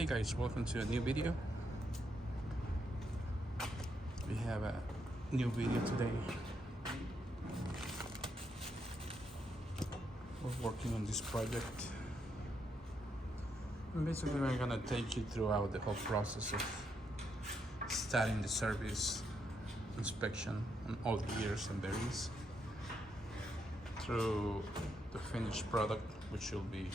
Hey guys, welcome to a new video. We have a new video today. We're working on this project. And basically I'm gonna take you throughout the whole process of starting the service inspection on all the gears and bearings through the finished product, which will be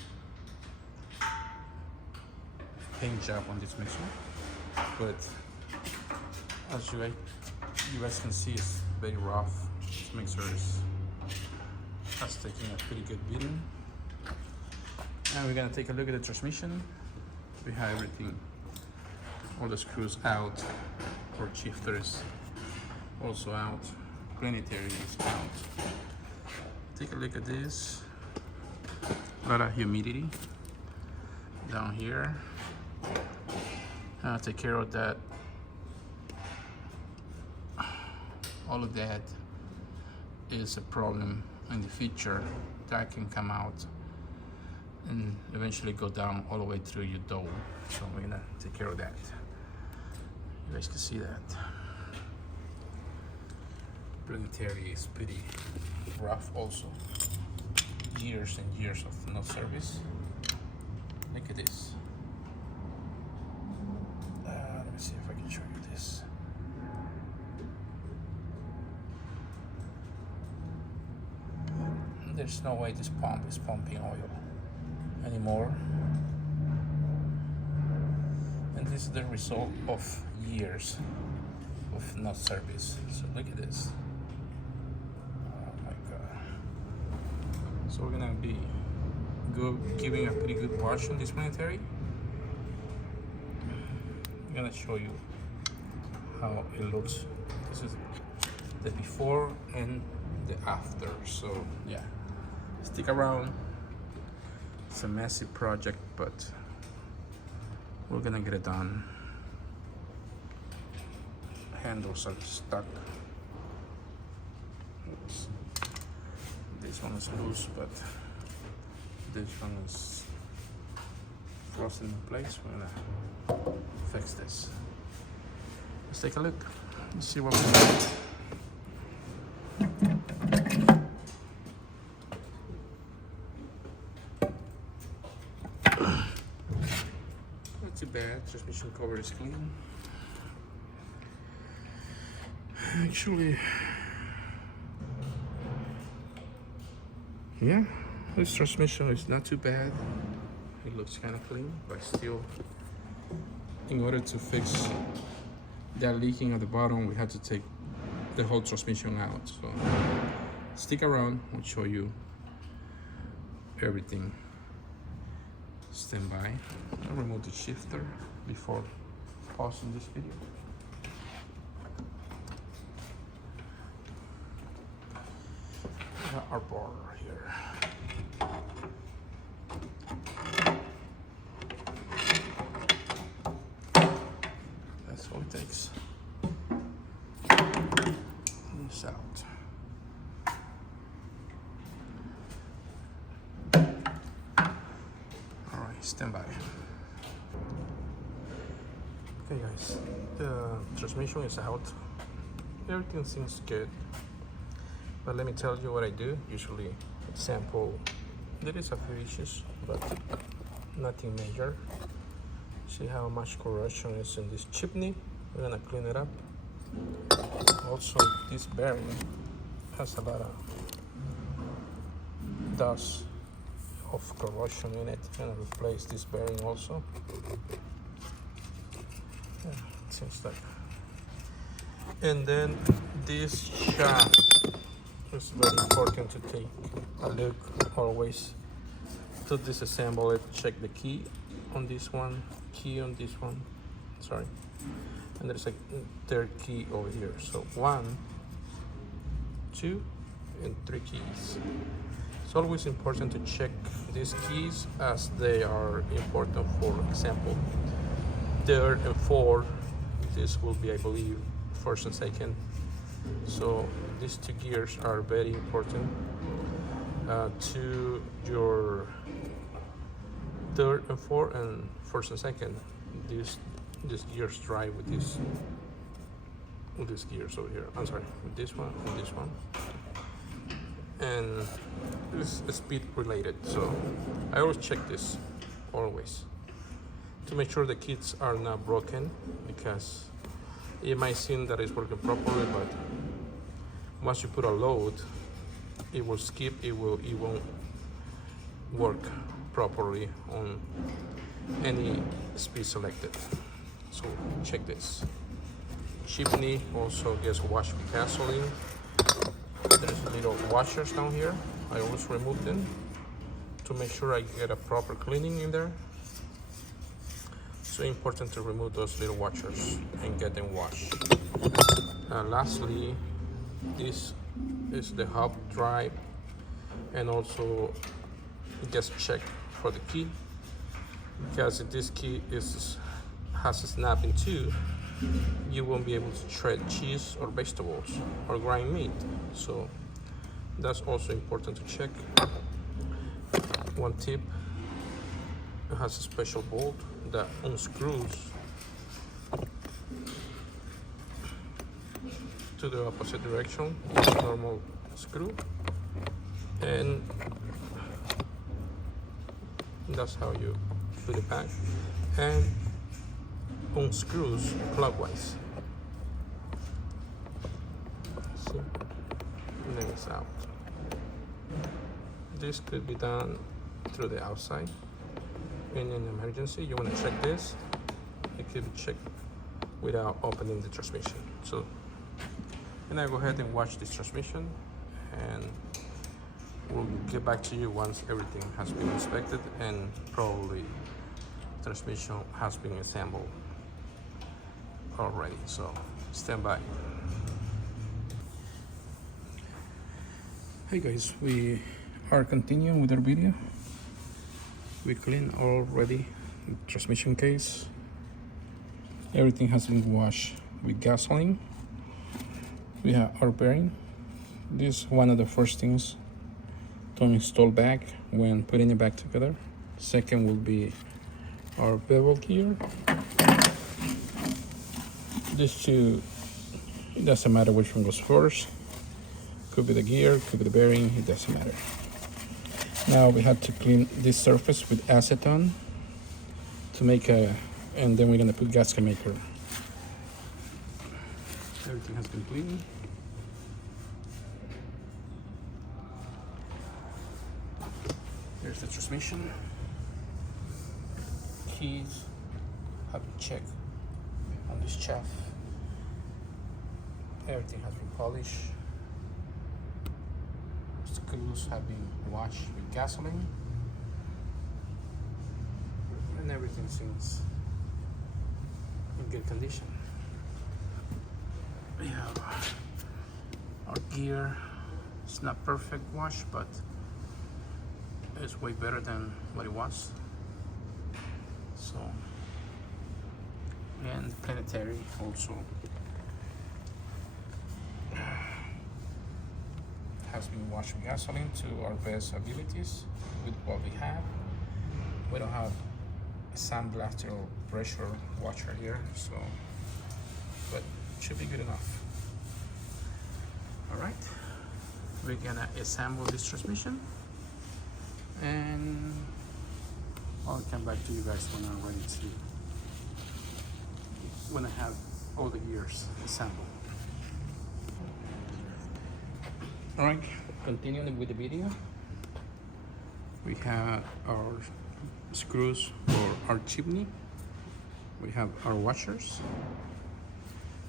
paint job on this mixer. But as you guys can see, it's very rough. This mixer has taken a pretty good beating. And we're gonna take a look at the transmission. We have everything, all the screws out, or shifters also out, planetary is out. Take a look at this. A lot of humidity down here. I'll take care of that. All of that is a problem in the future that can come out and eventually go down all the way through your dough. So we're gonna take care of that. You guys can see that. Planetary is pretty rough also. Years and years of no service. Look at this. Let me see if I can show you this. There's no way this pump is pumping oil anymore. And this is the result of years of no service. So look at this. Oh my God. So we're gonna be giving a pretty good wash on this planetary. I'm gonna show you how it looks. This is the before and the after. So yeah, stick around. It's a massive project, but we're gonna get it done. Handles are stuck. Oops. This one is loose, but this one is frozen in place. We're gonna fix this. Let's take a look. Let's see what we got. Not too bad. Transmission cover is clean. Actually, yeah, this transmission is not too bad. It looks kind of clean, but still, in order to fix that leaking at the bottom, we had to take the whole transmission out. So stick around, I'll show you everything. Stand by. I'll remove the shifter before pausing this video. We got our bar here. That's all it takes. This out. Alright, stand by. Okay guys, the transmission is out. Everything seems good. But let me tell you what I do. Usually sample. There is a few issues, but nothing major. See how much corrosion is in this chimney. We're gonna clean it up. Also, this bearing has a lot of dust of corrosion in it. I'm gonna replace this bearing also. Yeah, it seems like. And then this shaft is very important to take a look always. To disassemble it, check the key on this one, sorry. And there's a third key over here. So 1, 2, and 3 keys. It's always important to check these keys as they are important. For example, 3rd and 4th, this will be, I believe, 1st and 2nd. So these 2 gears are very important to your 3rd and 4th and 1st and 2nd. This gears dry with these gears over here. I'm sorry, with this one and this one. And this is speed related, so I always check this, always, to make sure the kits are not broken, because it might seem that it's working properly, but once you put a load, it will skip, it won't work properly on any speed selected. So check this. Chimney also gets washed with gasoline. There's little washers down here. I always remove them to make sure I get a proper cleaning in there. So important to remove those little washers and get them washed. Lastly, this is the hub drive, and also just check for the key, because if this key has a snap in two, you won't be able to shred cheese or vegetables or grind meat. So that's also important to check. One tip: it has a special bolt that unscrews to the opposite direction of the normal screw, and that's how you put it back, and unscrews clockwise. See? And then it's out. This could be done through the outside. In an emergency, you want to check this. It could be checked without opening the transmission. So, and I go ahead and watch this transmission, and we'll get back to you once everything has been inspected and probably transmission has been assembled already. So stand by. Hey guys, we are continuing with our video. We cleaned already the transmission case. Everything has been washed with gasoline. We have our bearing. This is one of the first things to install back when putting it back together. Second will be our bevel gear. These two, it doesn't matter which one goes first. Could be the gear, could be the bearing, it doesn't matter. Now we have to clean this surface with acetone to make and then we're gonna put gasket maker. Everything has been cleaned. Here's the transmission. Keys have been checked on this shaft. Everything has been polished. Screws have been washed with gasoline, and everything seems in good condition. We have our gear. It's not perfect wash, but it's way better than what it was. So, and the planetary also has been washed with gasoline to our best abilities with what we have. We don't have a sandblaster or pressure washer here, so, but it should be good enough. All right, we're gonna assemble this transmission, and I'll come back to you guys when I'm ready to, when I have all the gears assembled. All right, continuing with the video, we have our screws for our chimney. We have our washers,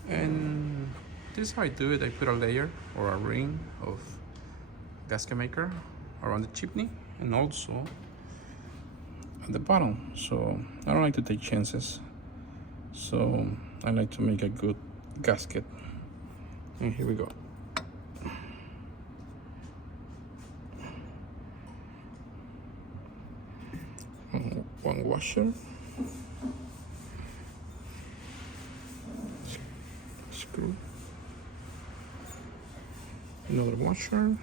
and this is how I do it. I put a layer or a ring of gasket maker around the chimney and also at the bottom. So I don't like to take chances, so I like to make a good gasket. And here we go. One washer, screw, another washer,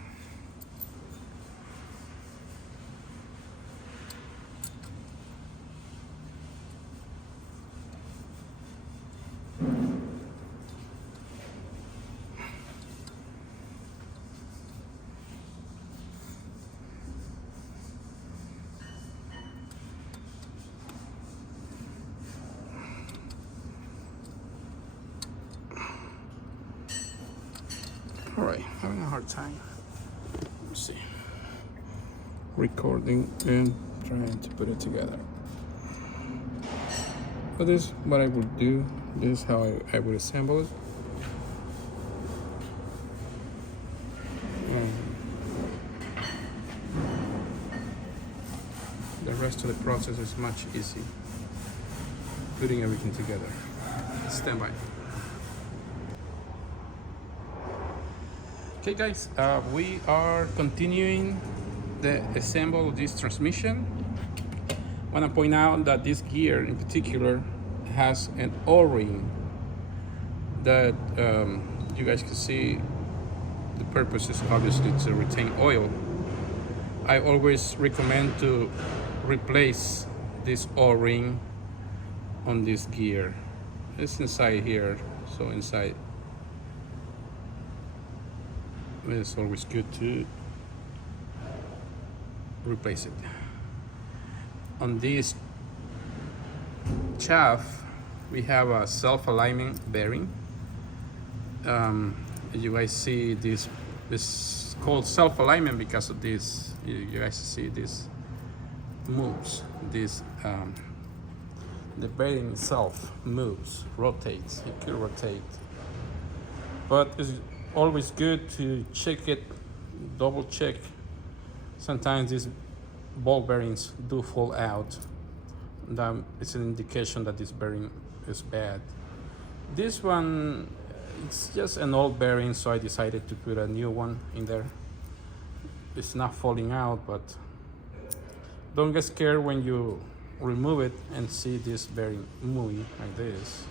Sorry, having a hard time. Let's see. Recording and trying to put it together. But this is what I would do. This is how I would assemble it. The rest of the process is much easier. Putting everything together. Stand by. Okay guys, we are continuing the assemble of this transmission. I want to point out that this gear in particular has an O-ring that you guys can see. The purpose is obviously to retain oil. I always recommend to replace this O-ring on this gear. It's inside here, so inside it's always good to replace it. On this shaft we have a self-alignment bearing. You guys see this is called self-alignment because of this. You guys see this moves. This the bearing itself moves, rotates. It could rotate, but it's always good to check it, double check. Sometimes these ball bearings do fall out. That it's an indication that this bearing is bad. This one, it's just an old bearing, so I decided to put a new one in there. It's not falling out, but don't get scared when you remove it and see this bearing moving like this.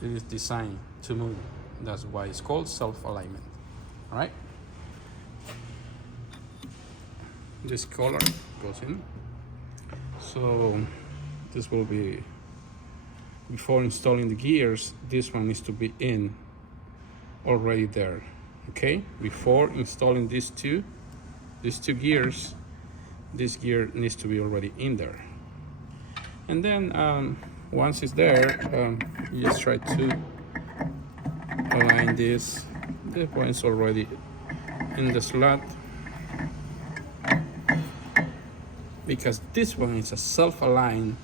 It is designed to move. That's why it's called self-alignment. All right. This collar goes in. So this will be, before installing the gears, this one needs to be in already there. Okay, before installing these two gears, this gear needs to be already in there. And then once it's there, you just try to align this. The point's already in the slot, because this one is a self-align.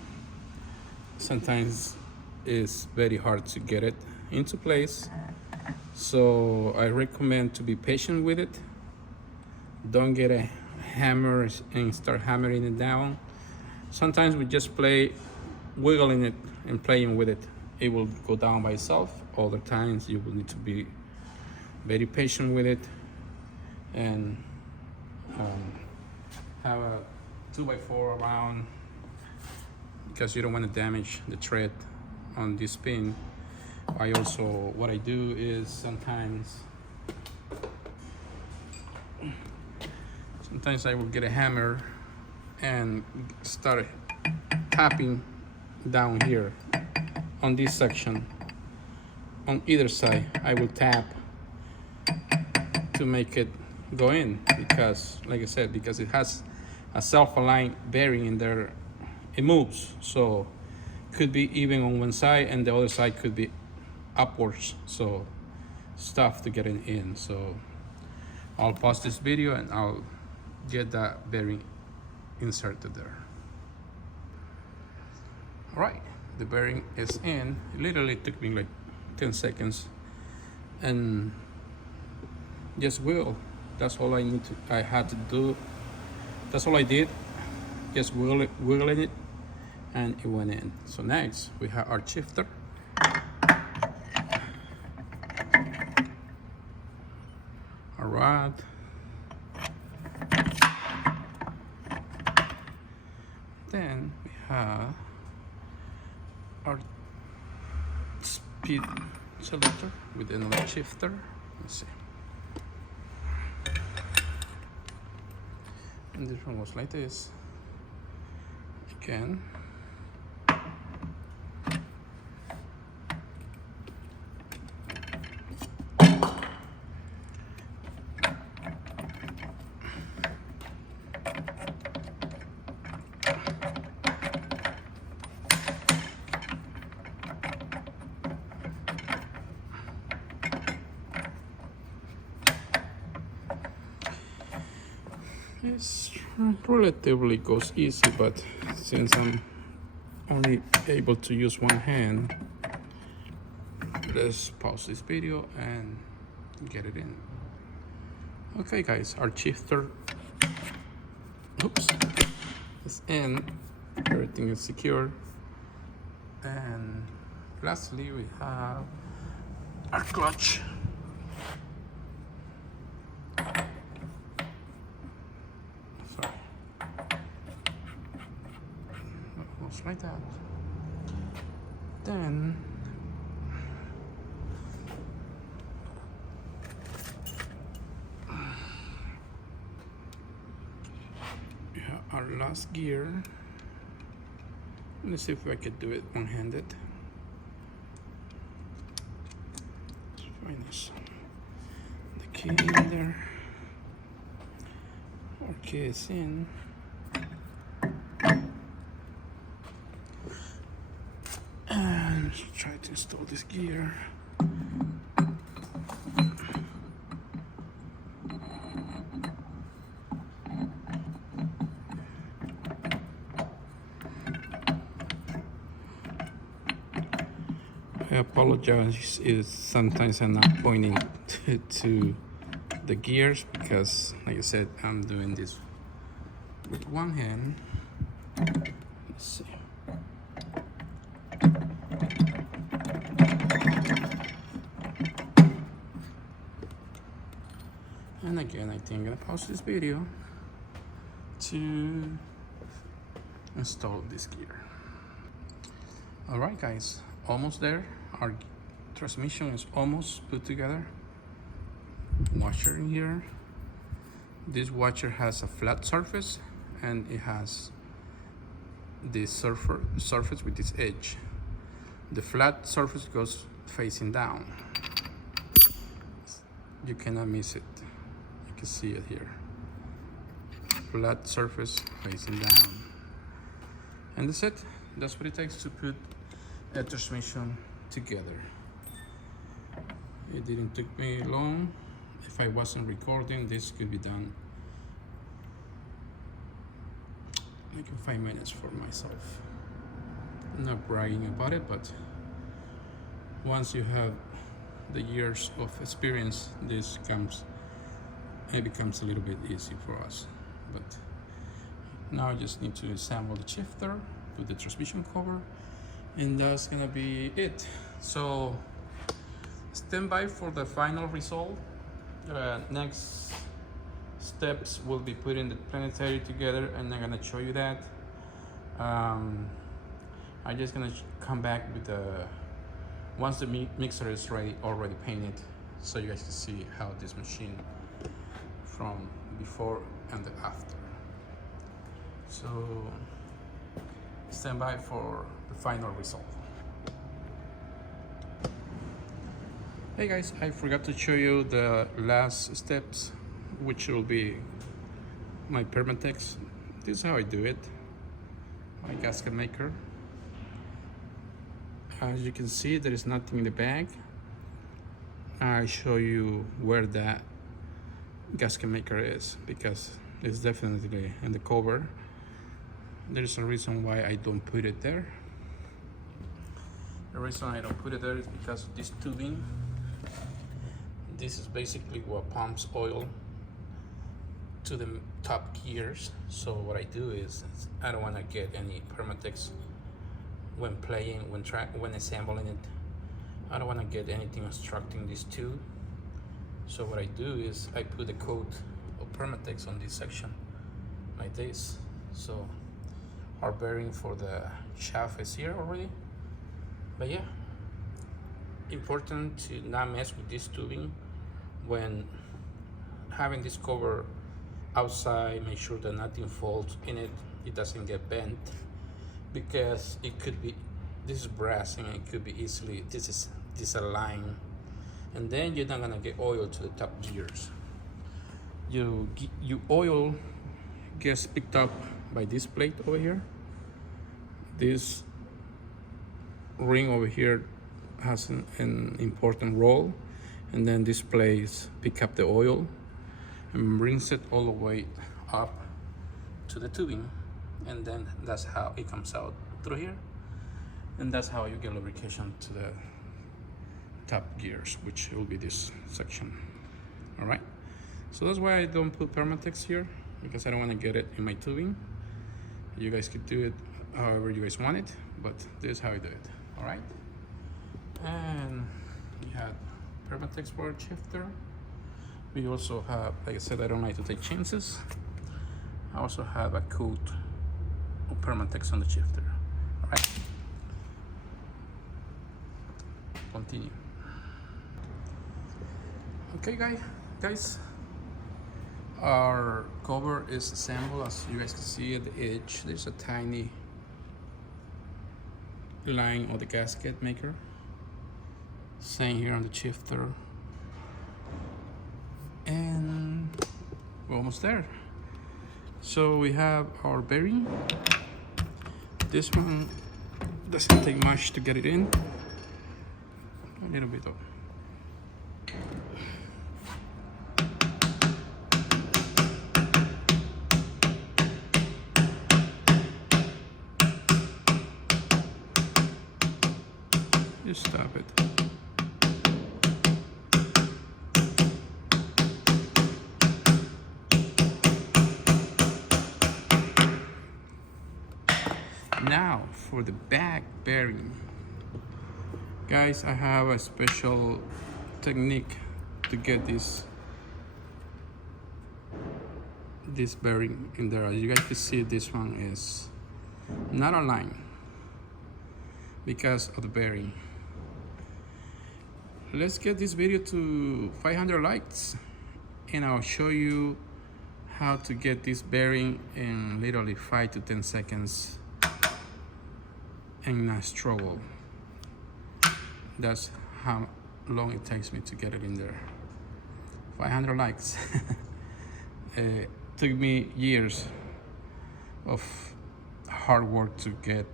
Sometimes it's very hard to get it into place, so I recommend to be patient with it. Don't get a hammer and start hammering it down. Sometimes we just play wiggling it and playing with it, it will go down by itself. Other times you will need to be very patient with it and have a 2x4 around, because you don't want to damage the thread on this pin. I also, what I do is sometimes I will get a hammer and start tapping down here on this section. On either side I will tap to make it go in, because like I said, because it has a self-aligned bearing in there, it moves. So could be even on one side and the other side could be upwards, so it's tough to get it in. So I'll pause this video and I'll get that bearing inserted there. All right, the bearing is in. It literally took me like 10 seconds and just wiggle. That's all I had to do. That's all I did, just wiggling it and it went in. So next we have our shifter. All right. Then we have our speed selector with another shifter. Let's see. And this one goes like this. Again. relatively goes easy, but since I'm only able to use one hand, let's pause this video and get it in. Okay guys, our shifter, oops, is in, everything is secure, and lastly we have our clutch. Sorry, almost like that. Then our last gear. Let's see if I could do it one-handed. Let's find this. The key in there. Our key is in. And let's try to install this gear. I apologize if sometimes I'm not pointing to the gears, because like I said, I'm doing this with one hand. Let's see. And again, I think I'm gonna pause this video to install this gear. All right guys, almost there. Our transmission is almost put together. Washer in here. This washer has a flat surface and it has this surface with this edge. The flat surface goes facing down. You cannot miss it. You can see it here. Flat surface facing down. And that's it. That's what it takes to put a transmission together. It didn't take me long. If I wasn't recording, this could be done like in 5 minutes for myself. I'm not bragging about it, but once you have the years of experience, it becomes a little bit easy for us. But now I just need to assemble the shifter, put the transmission cover, and that's gonna be it. So stand by for the final result. Next steps will be putting the planetary together, and I'm gonna show you that. I'm just gonna come back with the once the mixer is already painted, so you guys can see how this machine from before and the after. So stand by for the final result. Hey guys, I forgot to show you the last steps, which will be my Permatex. This is how I do it. My gasket maker. As you can see, there is nothing in the bag. I show you where that gasket maker is, because it's definitely in the cover. There's a reason why I don't put it there. The reason I don't put it there is because of this tubing. This is basically what pumps oil to the top gears. So what I do is, I don't want to get any Permatex when playing, when assembling it. I don't want to get anything obstructing this tube. So what I do is I put a coat of Permatex on this section like this. So our bearing for the shaft is here already. But yeah, important to not mess with this tubing when having this cover outside. Make sure that nothing falls in it, it doesn't get bent, because it could be, this is brass and it could be easily disaligned, and then you're not gonna get oil to the top gears. You oil gets picked up by this plate over here. This ring over here has an important role, and then this plates pick up the oil and brings it all the way up to the tubing, and then that's how it comes out through here, and that's how you get lubrication to the top gears, which will be this section. All right, so that's why I don't put Permatex here, because I don't want to get it in my tubing. You guys could do it however you guys want it, but this is how I do it. All right, and we had Permatex for shifter. We also have, like I said, I don't like to take chances. I also have a coat of Permatex on the shifter. All right, continue. Okay, guys, our cover is assembled. As you guys can see at the edge, there's a tiny line of the gasket maker. Same here on the shifter, and we're almost there. So we have our bearing. This one doesn't take much to get it in. A little bit though. Just stop it. Now for the back bearing. Guys, I have a special technique to get this bearing in there. As you guys can see, this one is not aligned because of the bearing. Let's get this video to 500 likes, and I'll show you how to get this bearing in literally 5 to 10 seconds and not struggle. That's how long it takes me to get it in there. 500 likes. It took me years of hard work to get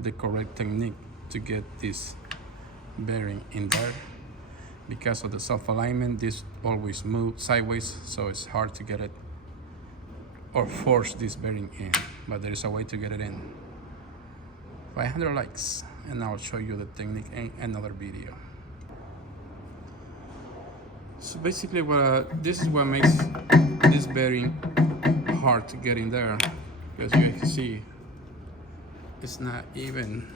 the correct technique to get this bearing in there. Because of the self-alignment, this always moves sideways, so it's hard to get it or force this bearing in, but there is a way to get it in. 500 likes, and I'll show you the technique in another video. So basically this is what makes this bearing hard to get in there, because you can see it's not even.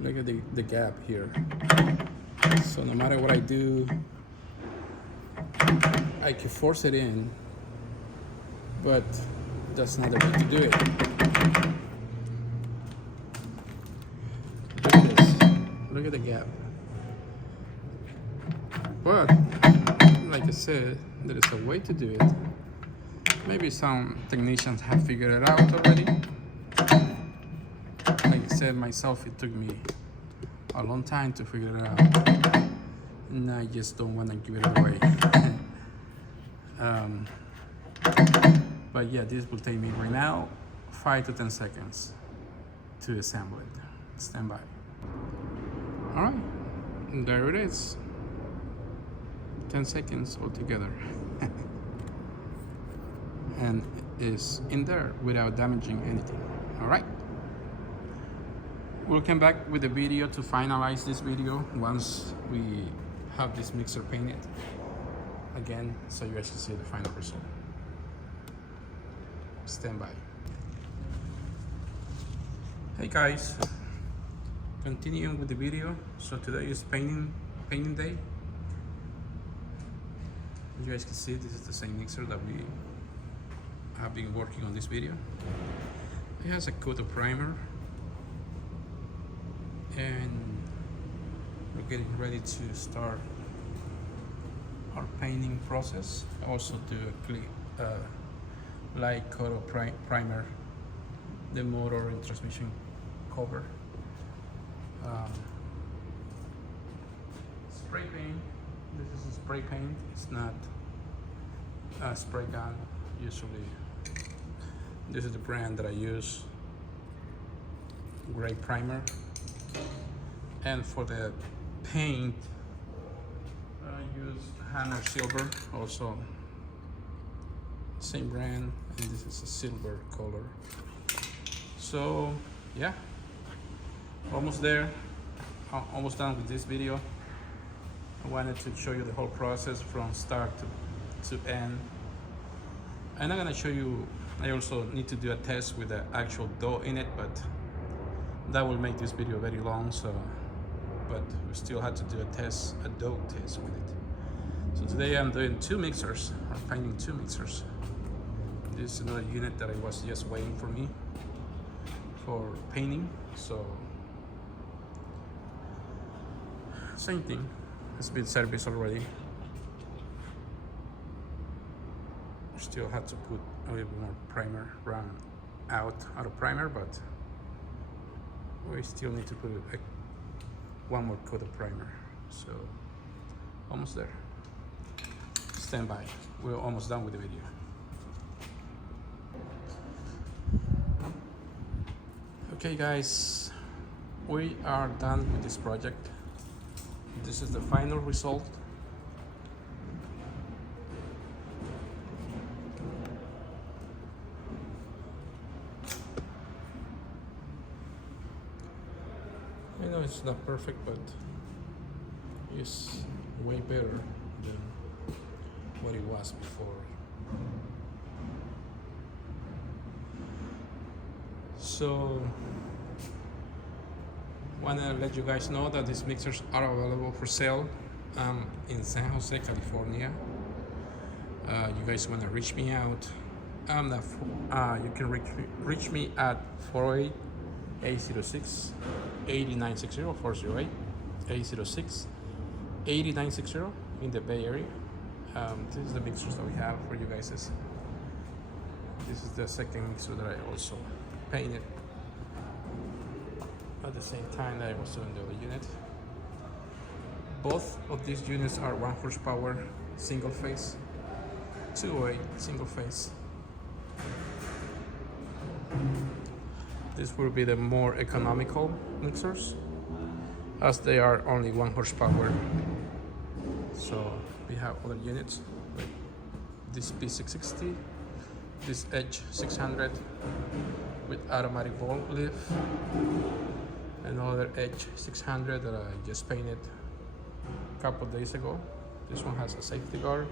Look at the gap here. So no matter what I do, I can force it in, but that's not the way to do it. Look at this. Look at the gap. But like I said, there is a way to do it. Maybe some technicians have figured it out already. Like I said myself, it took me a long time to figure it out, and I just don't want to give it away. But yeah, this will take me right now 5 to 10 seconds to assemble it. Stand by. All right, and there it is. 10 seconds altogether. And it's in there without damaging anything. All right. We'll come back with a video to finalize this video once we have this mixer painted again, so you guys can see the final result. Stand by. Hey guys, continuing with the video. So today is painting day. As you guys can see, this is the same mixer that we have been working on this video. It has a coat of primer, and we're getting ready to start our painting process. I also do a light coat of primer, the motor and transmission cover. Spray paint. This is a spray paint. It's not a spray gun. Usually, this is the brand that I use. Gray primer. And for the paint, I use Hanner Silver, also same brand, and this is a silver color. So yeah, almost there. Almost done with this video. I wanted to show you the whole process from start to end. I'm not gonna show you, I also need to do a test with the actual dough in it, but that will make this video very long, so but we still had to do a dough test with it. So today I'm doing 2 mixers. I'm painting 2 mixers. This is another unit that I was just waiting for me for painting. So same thing, it's been serviced already. Still had to put a little more primer, run out of primer, but we still need to put one more coat of primer. So almost there. Stand by, we're almost done with the video. Okay guys, we are done with this project. This is the final result. I know it's not perfect, but it's way better than what it was before. So wanna let you guys know that these mixers are available for sale in San Jose, California. You guys wanna reach me out, you can reach me at 408-806-8960, 408-806-8960 in the Bay Area. This is the mixers that we have for you guys. This is the second mixer that I also painted at the same time that I was doing the other unit. Both of these units are 1 horsepower single phase, 208 single phase. This will be the more economical mixers, as they are only 1 horsepower. So we have other units like this P660, this H600 with automatic ball lift, another H600 that I just painted a couple days ago. This one has a safety guard.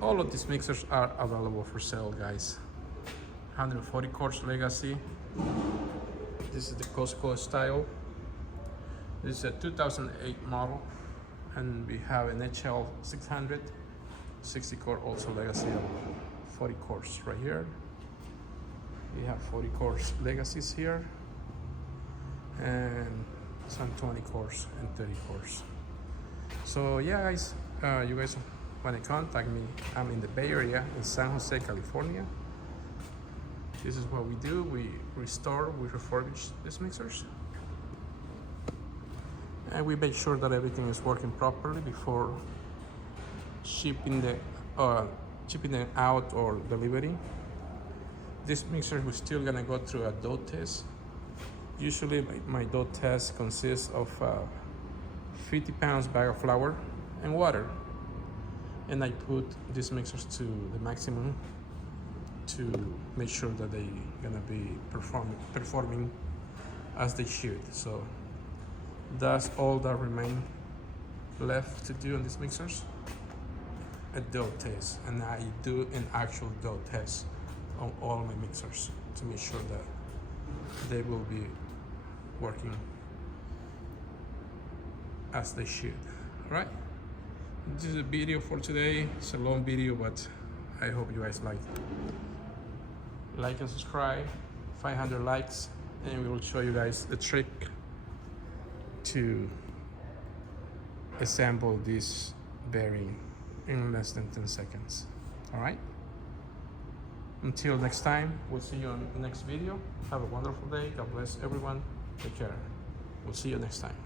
All of these mixers are available for sale, guys. 140 course legacy. This is the Costco style. This is a 2008 model, and we have an HL600 60 core also legacy of 40 cores right here. We have 40 cores legacies here, and some 20 cores and 30 cores. So yeah guys, you guys want to contact me, I'm in the Bay Area in San Jose, California. This is what we do. We restore, we refurbish these mixers, and we make sure that everything is working properly before shipping them out or delivery. This mixer we're still gonna go through a dough test. Usually my dough test consists of 50 pounds bag of flour and water, and I put these mixers to the maximum to make sure that they're gonna be performing as they should. So that's all that remains left to do on these mixers, a dough test, and I do an actual dough test on all my mixers to make sure that they will be working as they should. All right, this is a video for today. It's a long video, but I hope you guys like it. Like and subscribe, 500 likes, and we will show you guys the trick to assemble this bearing in less than 10 seconds. All right, until next time, we'll see you on the next video. Have a wonderful day. God bless everyone. Take care. We'll see you next time.